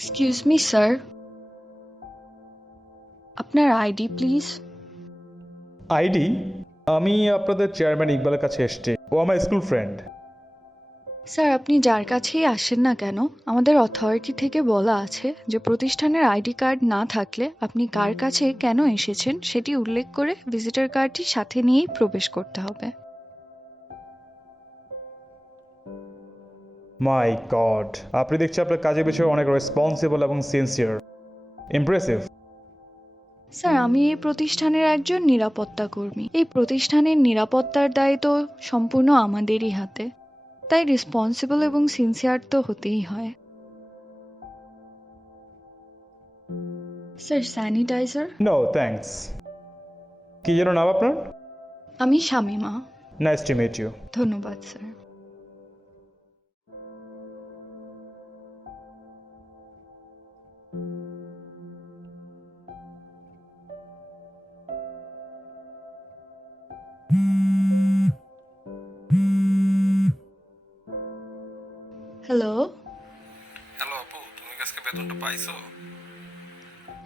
Excuse me sir, আপনার ID please. ID? আমি আপনাদের চেয়ারম্যান ইকবালের কাছে এসেছি। ও আমার স্কুল ফ্রেন্ড। স্যার, আপনি যার কাছেই আসেন না কেন, আমাদের অথরিটি থেকে বলা আছে যে প্রতিষ্ঠানের আইডি কার্ড না থাকলে আপনি কার কাছে কেন এসেছেন সেটি উল্লেখ করে ভিজিটর কার্ডটি সাথে নিয়েই প্রবেশ করতে হবে। মাই গড, আপনি দেখছি আপনার কাজের বিষয়ে অনেক রেসপন্সিবল এবং সিনসিয়ার। ইমপ্রেসিভ। স্যার, আমি এই প্রতিষ্ঠানের একজন নিরাপত্তা কর্মী। এই প্রতিষ্ঠানের নিরাপত্তার দায়িত্ব সম্পূর্ণ আমাদেরই হাতে, তাই রেসপন্সিবল এবং সিনসিয়ার তো হতেই হয়। Sir, sanitiser. No thanks. কি যেন নাম আপনার? আমি Shamima. Nice to meet you. ধন্যবাদ স্যার। হ্যালো। হ্যালো আপু, তুমি কি আজকে বেতনটা পাইছো?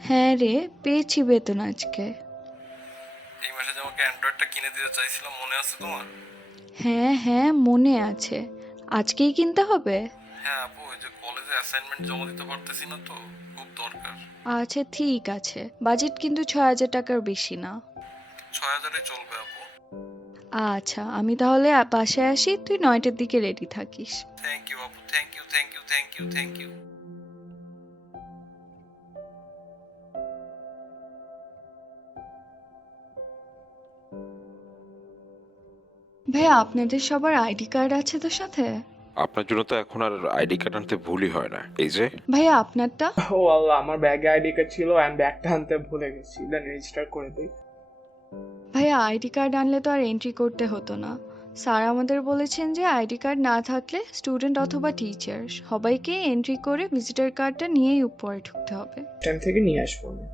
হ্যাঁ রে, পেয়েছি বেতন আজকে। এই মাসে যে আমাকে অ্যান্ড্রয়েডটা কিনে দিতে চাইছিলাম, মনে আছে তোমার? হ্যাঁ হ্যাঁ, মনে আছে। আজকেই কিনতে হবে? হ্যাঁ আপু, ওই যে কলেজে অ্যাসাইনমেন্ট জমা দিতে পারতেছি না তো, খুব দরকার। আচ্ছা ঠিক আছে, বাজেট কিন্তু 6,000 টাকার বেশি না। 6,000-এ চলবে আপু। আচ্ছা, আমি তাহলে বাসায় আসি, তুই 9টার দিকে রেডি থাকিস। থ্যাংক ইউ আপু, thank you, thank you, thank you, thank you. ভাইয়া, আপনাদের সবার আইডি কার্ড আছে তো সাথে? আপনার জন্য তো এখন আর আইডি কার্ড আনতে ভুলই হয় না। এই যে ভাইয়া, আপনারটা? ও আল্লাহ, আমার ব্যাগে আইডি কার্ড ছিল, আমি ব্যাগটা আনতে ভুলে গেছি। দেন রেজিস্টার করে দিই। ভাইয়া, আইডি কার্ড আনলে তো আর এন্ট্রি করতে হতো না। স্যার আমাদের বলেছেন যে আইডি কার্ড না থাকলে স্টুডেন্ট অথবা টিচার সবাইকে এন্ট্রি করে ভিজিটর কার্ডটা নিয়েই উপরে ঢুকতে হবে। টাইম থেকে নিয়ে আসবো আমি।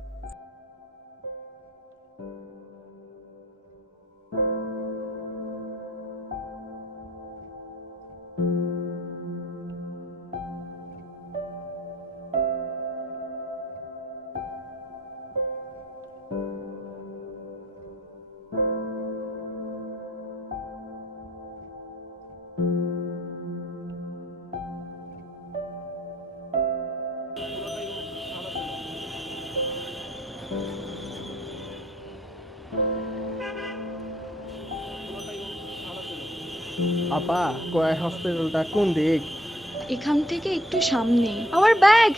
আপা, গয়া হসপিটালটা কোন দিক? এখান থেকে একটু সামনেই। আমার ব্যাগ!